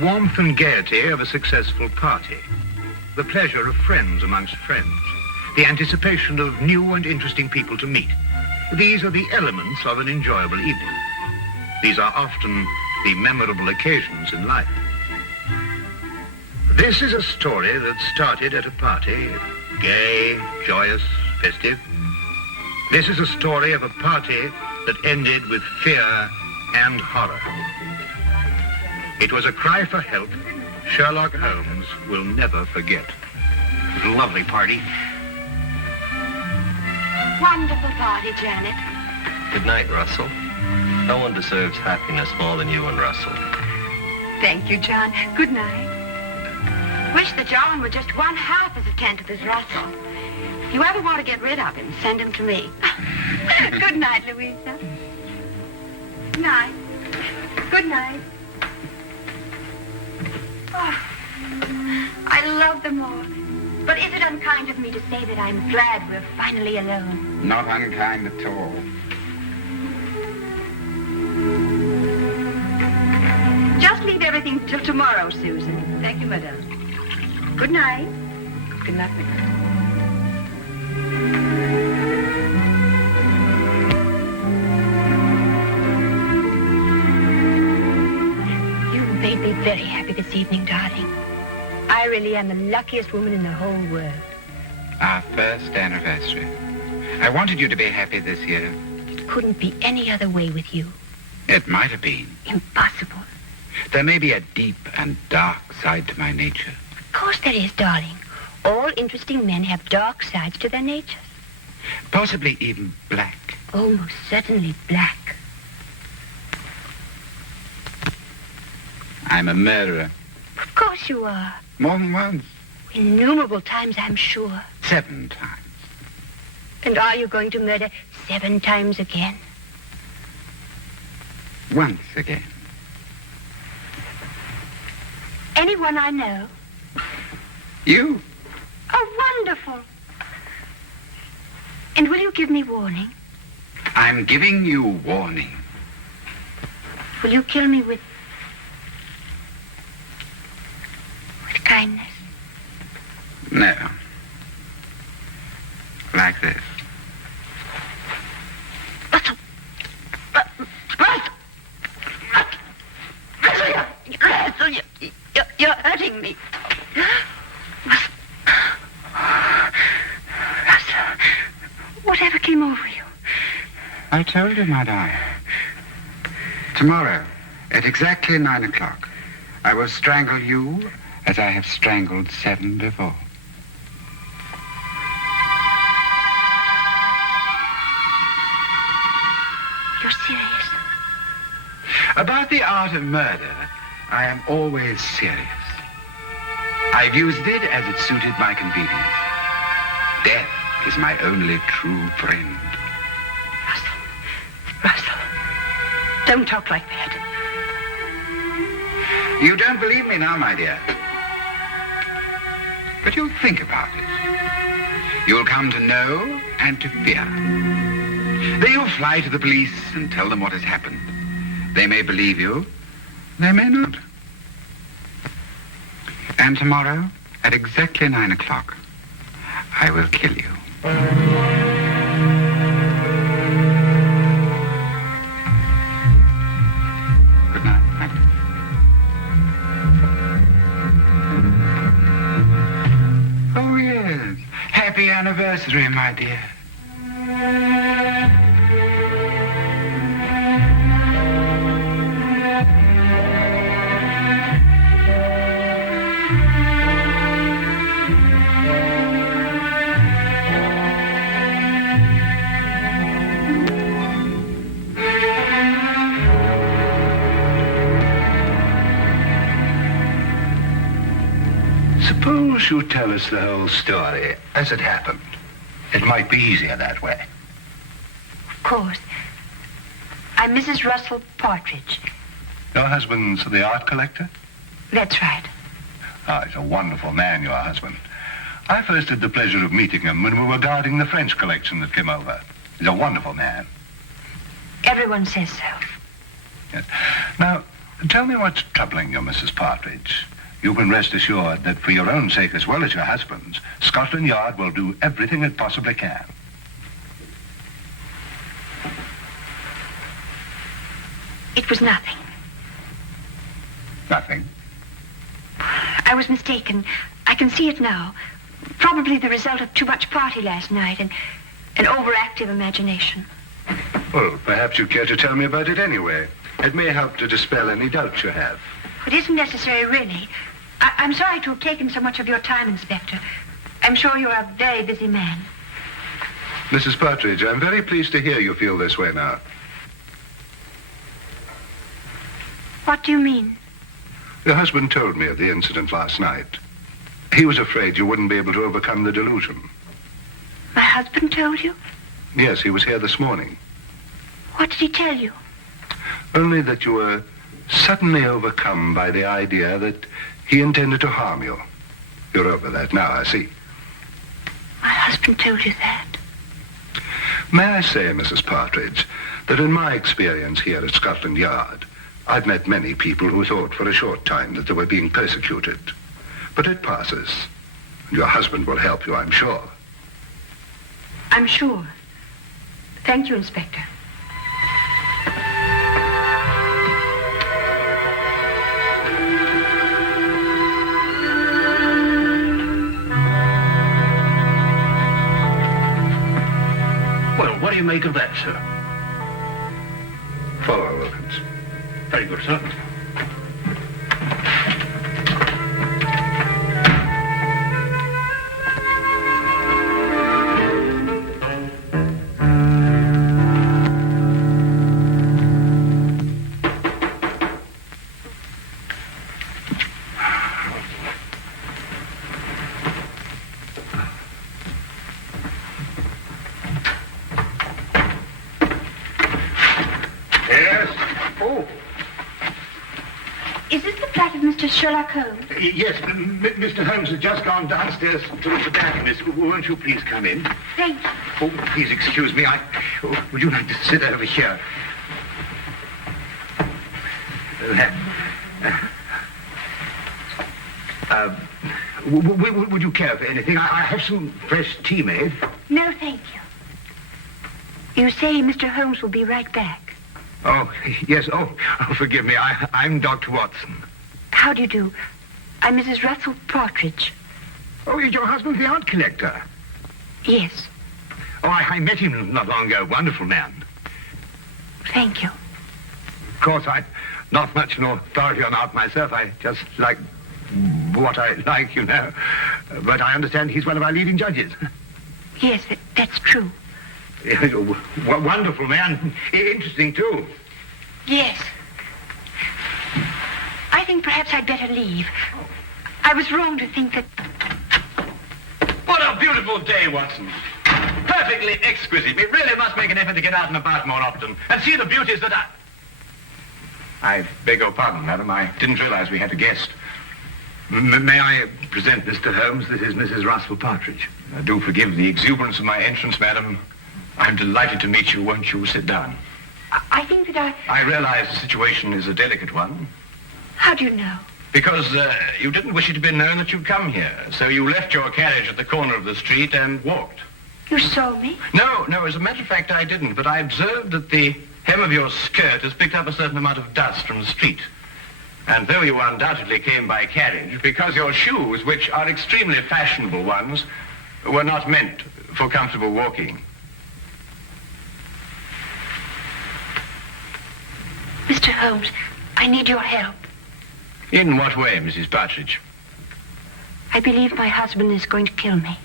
warmth and gaiety of a successful party, the pleasure of friends amongst friends, the anticipation of new and interesting people to meet. These are the elements of an enjoyable evening. These are often the memorable occasions in life. This is a story that started at a party, gay, joyous, festive. This is a story of a party that ended with fear and horror. It was a cry for help Sherlock Holmes will never forget. It was a lovely party. Wonderful party, Janet. Good night, Russell. No one deserves happiness more than you and Russell. Thank you, John. Good night. Wish that John were just one half as attentive as Russell. If you ever want to get rid of him, send him to me. Good night, Louisa. Good night. Good night. Oh, I love them all. But is it unkind of me to say that I'm glad we're finally alone? Not unkind at all. Just leave everything till tomorrow, Susan. Thank you, madame. Good night. Good night, madame. You made me very happy this evening, darling. I really am the luckiest woman in the whole world. Our first anniversary. I wanted you to be happy this year. It couldn't be any other way with you. It might have been. Impossible. There may be a deep and dark side to my nature. Of course there is, darling. All interesting men have dark sides to their natures. Possibly even black. Oh, most certainly black. I'm a murderer. Of course you are. More than once. Innumerable times, I'm sure. 7 times. And are you going to murder 7 times again? Once again. Anyone I know? You? Oh, wonderful. And will you give me warning? I'm giving you warning. Will you kill me with kindness? No. Like this. Russell! Russell, you're hurting me. Russell, whatever came over you? I told you, my darling. Tomorrow, at exactly 9 o'clock, I will strangle you as I have strangled 7 before. You're serious? About the art of murder, I am always serious. I've used it as it suited my convenience. Death is my only true friend. Russell, don't talk like that. You don't believe me now, my dear. But you'll think about it. You'll come to know and to fear. Then you'll fly to the police and tell them what has happened. They may believe you, they may not. And tomorrow, at exactly 9 o'clock, I will kill you. Good night, Magda. Oh, yes. Happy anniversary, my dear. Suppose you tell us the whole story as it happened. It might be easier that way. Of course. I'm Mrs. Russell Partridge. Your husband's the art collector? That's right. Ah, he's a wonderful man, your husband. I first had the pleasure of meeting him when we were guarding the French collection that came over. He's a wonderful man. Everyone says so. Yes. Now, Tell me what's troubling you, Mrs. Partridge. You can rest assured that for your own sake as well as your husband's, Scotland Yard will do everything it possibly can. It was nothing. Nothing? I was mistaken. I can see it now. Probably the result of too much party last night and an overactive imagination. Well, perhaps you care to tell me about it anyway. It may help to dispel any doubts you have. It isn't necessary, really. I'm sorry to have taken so much of your time, Inspector. I'm sure you're a very busy man. Mrs. Partridge, I'm very pleased to hear you feel this way now. What do you mean? Your husband told me of the incident last night. He was afraid you wouldn't be able to overcome the delusion. My husband told you? Yes, he was here this morning. What did he tell you? Only that you were suddenly overcome by the idea that he intended to harm you. You're over that now, I see. My husband told you that? May I say, Mrs. Partridge, that in my experience here at Scotland Yard, I've met many people who thought for a short time that they were being persecuted. But it passes. And your husband will help you, I'm sure. I'm sure. Thank you, Inspector. Well, what do you make of that, sir? Follow, Wilkins. Very good, sir. Is this the flat of Mr. Sherlock Holmes? Yes, Mr. Holmes has just gone downstairs to the tobacconist. Won't you please come in? Thank you. Oh, please excuse me. Would you like to sit over here? Would you care for anything? I have some fresh tea made. No, thank you. You say Mr. Holmes will be right back. Oh, yes. Oh, forgive me. I'm Dr. Watson. How do you do? I'm Mrs. Russell Partridge. Oh, is your husband the art collector? Yes. Oh, I met him not long ago. Wonderful man. Thank you. Of course, I'm not much an authority on art myself. I just like what I like, you know. But I understand he's one of our leading judges. Yes, that's true. Wonderful man. Interesting, too. Yes. I think perhaps I'd better leave. I was wrong to think that... What a beautiful day, Watson. Perfectly exquisite. We really must make an effort to get out and about more often and see the beauties that are... I beg your pardon, madam. I didn't realize we had a guest. May I present Mr. Holmes? This is Mrs. Russell Partridge. Do forgive the exuberance of my entrance, madam. I'm delighted to meet you. Won't you sit down? I think that I realize the situation is a delicate one. How do you know? Because you didn't wish it to be known that you'd come here, so you left your carriage at the corner of the street and walked. You saw me? No, as a matter of fact, I didn't, but I observed that the hem of your skirt has picked up a certain amount of dust from the street. And though you undoubtedly came by carriage, because your shoes, which are extremely fashionable ones, were not meant for comfortable walking. Mr. Holmes, I need your help. In what way, Mrs. Partridge? I believe my husband is going to kill me.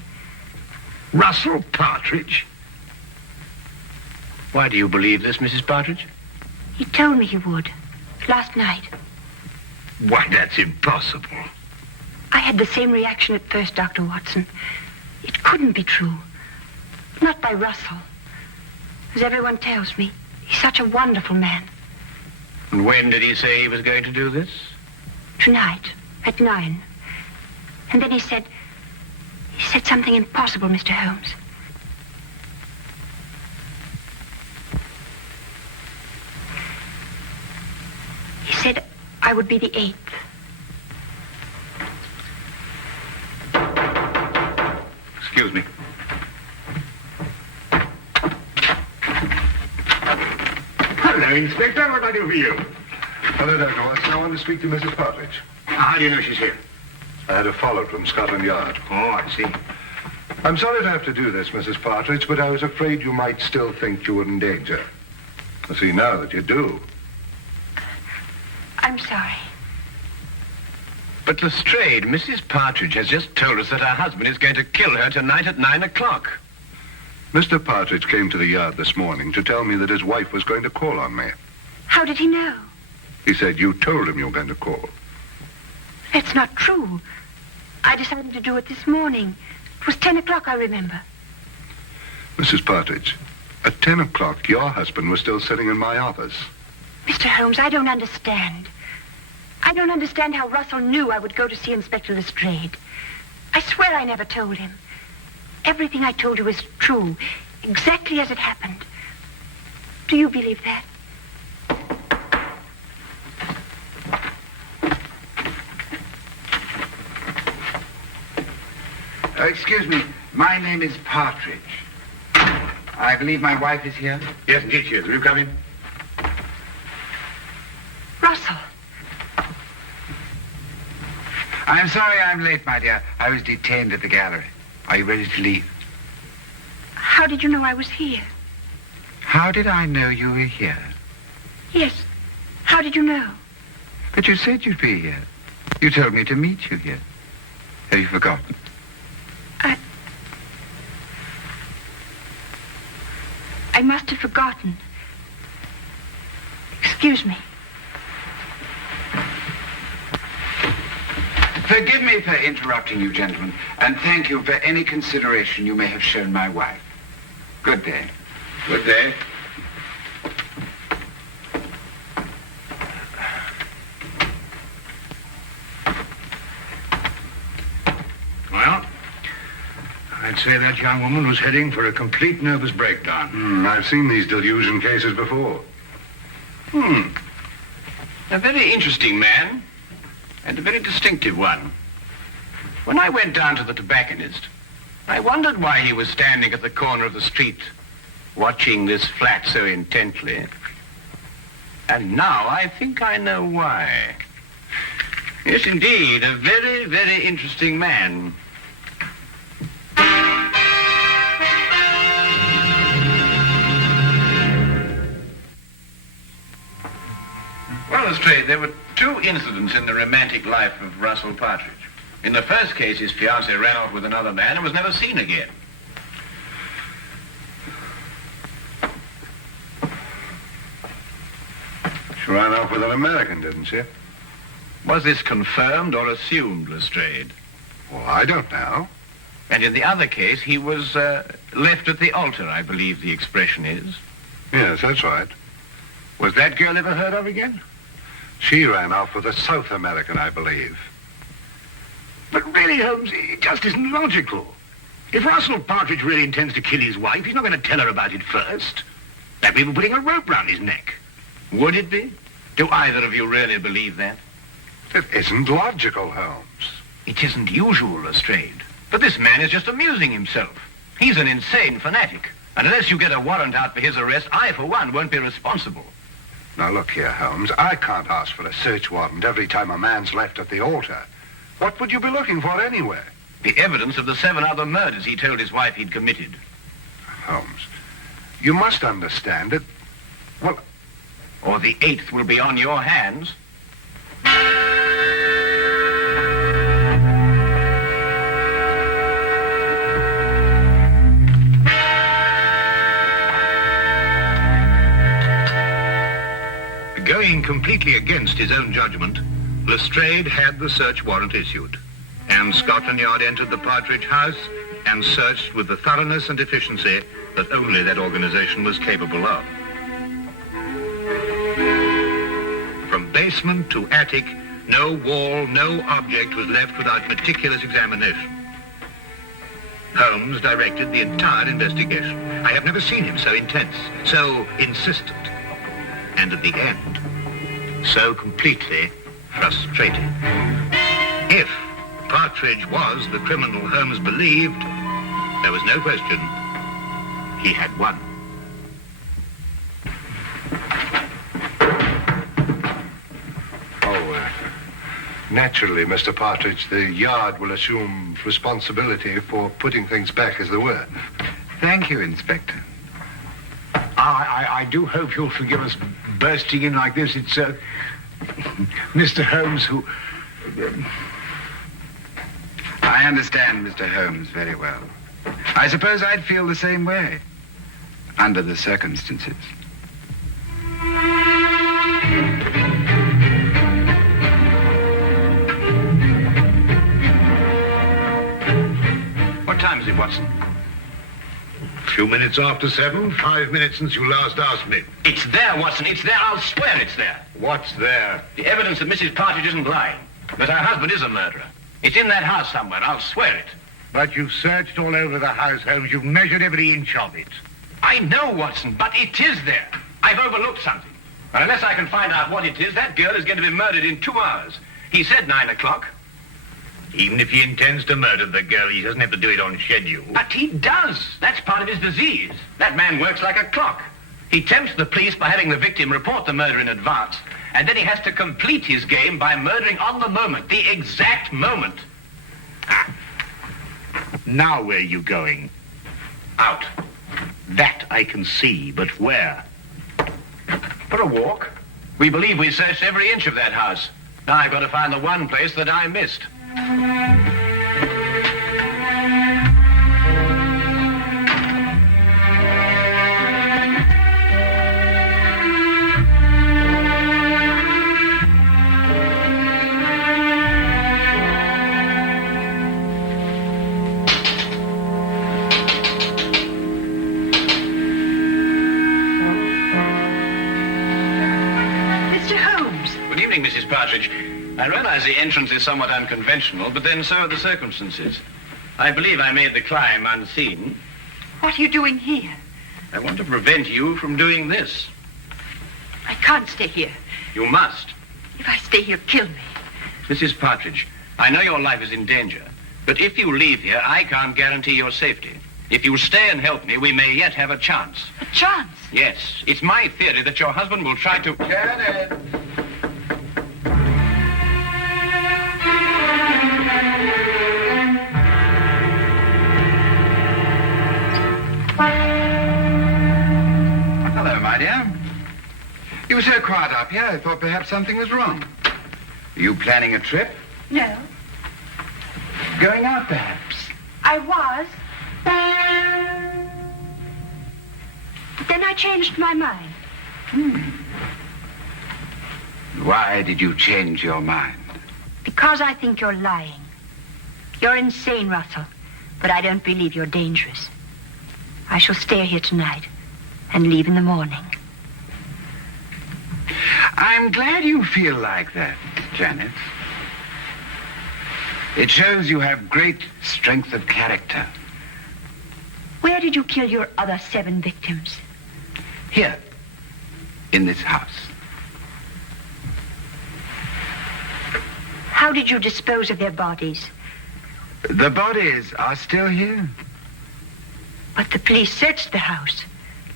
Russell Partridge? Why do you believe this, Mrs. Partridge? He told me he would. Last night. Why, that's impossible. I had the same reaction at first, Dr. Watson. It couldn't be true. Not by Russell. As everyone tells me, he's such a wonderful man. And when did he say he was going to do this? Tonight, at 9. And then he said something impossible, Mr. Holmes. He said, I would be the 8th. Excuse me. Hello, Inspector. What can I do for you? Hello, Dr. Watson. I want to speak to Mrs. Partridge. How do you know she's here? I had her followed from Scotland Yard. Oh, I see. I'm sorry to have to do this, Mrs. Partridge, but I was afraid you might still think you were in danger. I see now that you do. I'm sorry. But Lestrade, Mrs. Partridge has just told us that her husband is going to kill her tonight at 9 o'clock. Mr. Partridge came to the yard this morning to tell me that his wife was going to call on me. How did he know? He said you told him you were going to call. That's not true. I decided to do it this morning. It was 10 o'clock, I remember. Mrs. Partridge, at 10 o'clock, your husband was still sitting in my office. Mr. Holmes, I don't understand. I don't understand how Russell knew I would go to see Inspector Lestrade. I swear I never told him. Everything I told you is true, exactly as it happened. Do you believe that? Excuse me. My name is Partridge. I believe my wife is here. Yes, indeed she is. Will you come in? Russell. I'm sorry I'm late, my dear. I was detained at the gallery. Are you ready to leave? How did you know I was here? How did I know you were here? Yes. How did you know? But you said you'd be here. You told me to meet you here. Have you forgotten? I must have forgotten. Excuse me. Forgive me for interrupting you, gentlemen, and thank you for any consideration you may have shown my wife. Good day. Good day. Well, I'd say that young woman was heading for a complete nervous breakdown. I've seen these delusion cases before. A very interesting man, and a very distinctive one. When I went down to the tobacconist, I wondered why he was standing at the corner of the street, watching this flat so intently. And now I think I know why. Yes, indeed, a very, very interesting man. Well, Lestrade, there were two incidents in the romantic life of Russell Partridge. In the first case, his fiancée ran off with another man and was never seen again. She ran off with an American, didn't she? Was this confirmed or assumed, Lestrade? Well, I don't know. And in the other case, he was left at the altar, I believe the expression is. Yes, that's right. Was that girl ever heard of again? She ran off with a South American, I believe. But really, Holmes, it just isn't logical. If Russell Partridge really intends to kill his wife, he's not going to tell her about it first. That'd be putting a rope round his neck. Would it be? Do either of you really believe that? It isn't logical, Holmes. It isn't usual, Lestrade. But this man is just amusing himself. He's an insane fanatic. And unless you get a warrant out for his arrest, I, for one, won't be responsible. Now, look here, Holmes. I can't ask for a search warrant every time a man's left at the altar. What would you be looking for anyway? The evidence of the 7 other murders he told his wife he'd committed. Holmes, you must understand that... Well... Or the 8th will be on your hands. Going completely against his own judgment, Lestrade had the search warrant issued, and Scotland Yard entered the Partridge house and searched with the thoroughness and efficiency that only that organization was capable of. From basement to attic, no wall, no object was left without meticulous examination. Holmes directed the entire investigation. I have never seen him so intense, so insistent, and at the end, so completely frustrated. If Partridge was the criminal Holmes believed, there was no question he had won. Naturally, Mr. Partridge, the yard will assume responsibility for putting things back as they were. Thank you, Inspector. I do hope you'll forgive us bursting in like this. It's Mr. Holmes who... I understand Mr. Holmes very well. I suppose I'd feel the same way, under the circumstances. What time is it, Watson? A few minutes after 7, 5 minutes since you last asked me. It's there, Watson. It's there. I'll swear it's there. What's there? The evidence that Mrs. Partridge isn't lying. That her husband is a murderer. It's in that house somewhere. I'll swear it. But you've searched all over the house, Holmes. You've measured every inch of it. I know, Watson, but it is there. I've overlooked something. And unless I can find out what it is, that girl is going to be murdered in 2 hours. He said 9 o'clock. Even if he intends to murder the girl, he doesn't have to do it on schedule. But he does. That's part of his disease. That man works like a clock. He tempts the police by having the victim report the murder in advance, and then he has to complete his game by murdering on the moment, the exact moment. Ah. Now where are you going? Out. That I can see, but where? For a walk. We believe we searched every inch of that house. Now I've got to find the one place that I missed. Mrs. Partridge, I realize the entrance is somewhat unconventional, but then so are the circumstances. I believe I made the climb unseen. What are you doing here? I want to prevent you from doing this. I can't stay here. You must. If I stay here, kill me. Mrs. Partridge, I know your life is in danger, but if you leave here, I can't guarantee your safety. If you stay and help me, we may yet have a chance. A chance? Yes. It's my theory that your husband will try to... Janet! Hello, my dear. You were so quiet up here, I thought perhaps something was wrong. Are you planning a trip? No. Going out, perhaps? I was. But then I changed my mind. Why did you change your mind? Because I think you're lying. You're insane, Russell. But I don't believe you're dangerous. I shall stay here tonight and leave in the morning. I'm glad you feel like that, Janet. It shows you have great strength of character. Where did you kill your other 7 victims? Here, in this house. How did you dispose of their bodies? The bodies are still here. But the police searched the house.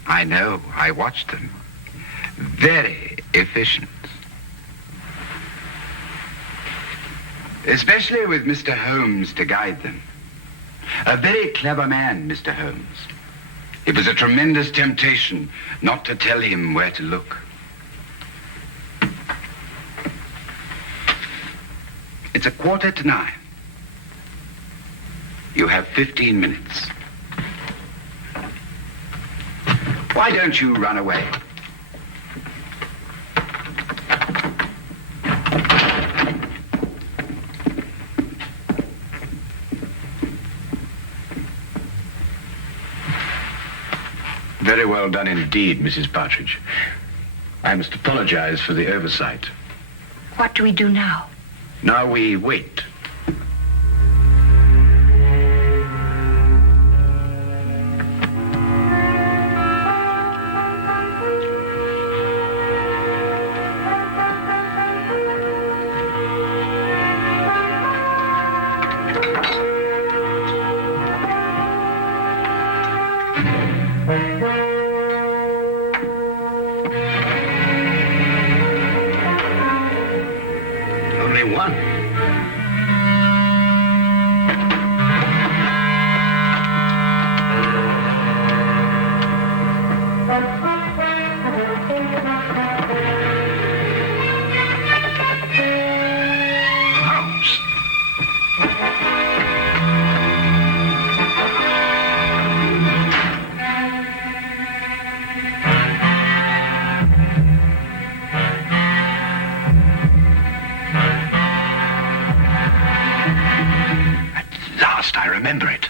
I know. I watched them. Very efficient. Especially with Mr. Holmes to guide them. A very clever man, Mr. Holmes. It was a tremendous temptation not to tell him where to look. It's 9:15. You have 15 minutes. Why don't you run away? Very well done indeed, Mrs. Partridge. I must apologize for the oversight. What do we do now? Now we wait. Only one. Holmes. At last, I remember it.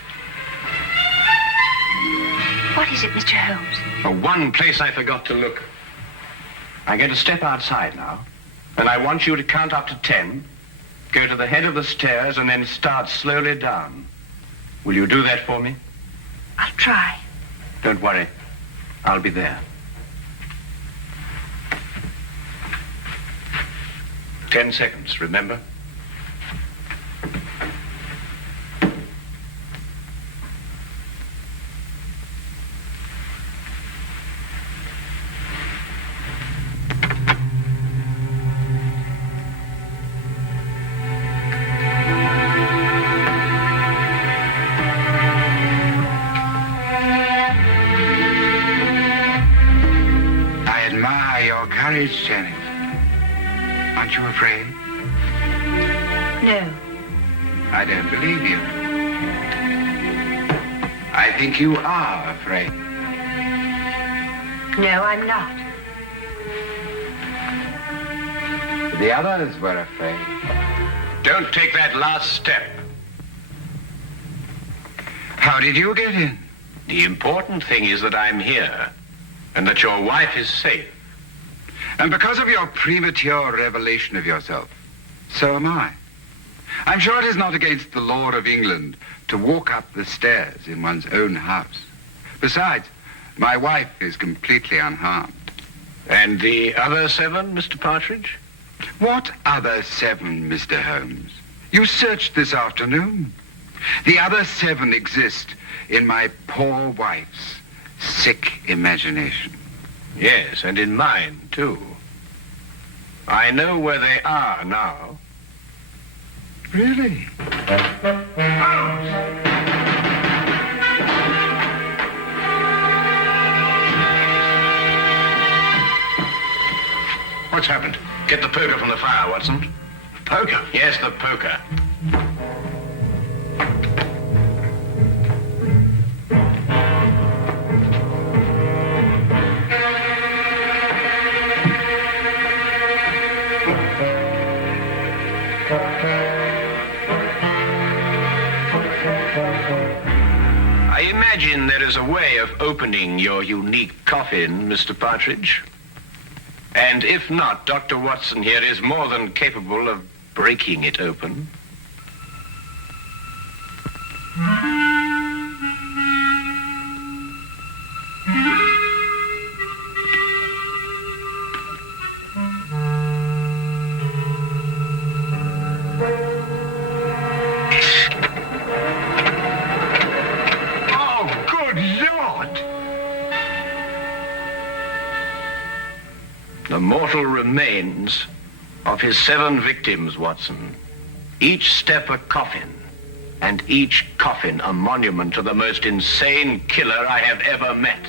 What is it, Mr. Holmes? The one place I forgot to look. I'm going to step outside now, and I want you to count up to 10, go to the head of the stairs, and then start slowly down. Will you do that for me? I'll try. Don't worry. I'll be there. 10 seconds, remember? I admire your courage, Janet. Aren't you afraid? No. I don't believe you. I think you are afraid. No, I'm not. The others were afraid. Don't take that last step. How did you get in? The important thing is that I'm here, and that your wife is safe. And because of your premature revelation of yourself, so am I. I'm sure it is not against the law of England to walk up the stairs in one's own house. Besides, my wife is completely unharmed. And the other 7, Mr. Partridge? What other 7, Mr. Holmes? You searched this afternoon. The other 7 exist in my poor wife's sick imagination. Yes, and in mine, too. I know where they are now. Really? What's happened? Get the poker from the fire, Watson. Poker? Yes, the poker. I imagine there is a way of opening your unique coffin, Mr. Partridge. And if not, Dr. Watson here is more than capable of breaking it open. The mortal remains of his 7 victims, Watson. Each step a coffin, and each coffin a monument to the most insane killer I have ever met.